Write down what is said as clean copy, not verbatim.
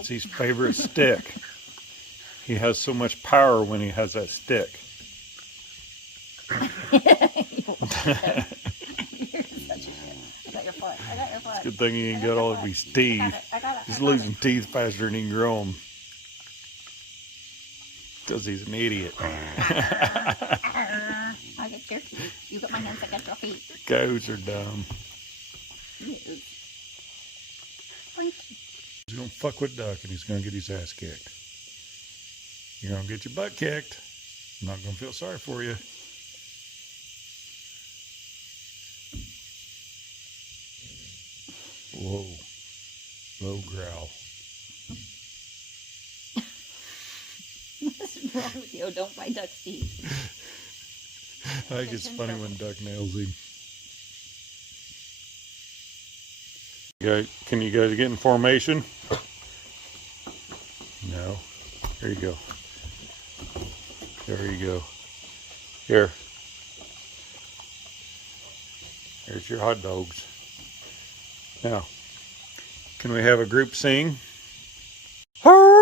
It's his favorite stick. He has so much power when he has that stick. You're such a shit. I got your foot. I got your foot. It's a good thing he ain't got all of his teeth. I got it. He's losing teeth faster than he can grow them. Because he's an idiot. I'll get your teeth. You got my hands, I got your feet. Coyotes are dumb. Yes. Thank you. He's going to fuck with Duck and he's going to get his ass kicked. You're going to get your butt kicked. I'm not going to feel sorry for you. Whoa. Low growl. What's wrong with you? Don't bite Duck's teeth. I think it's funny when Duck nails him. Can you guys get in formation? No. There you go. There you go. Here. There's your hot dogs. Now, can we have a group sing? Oh!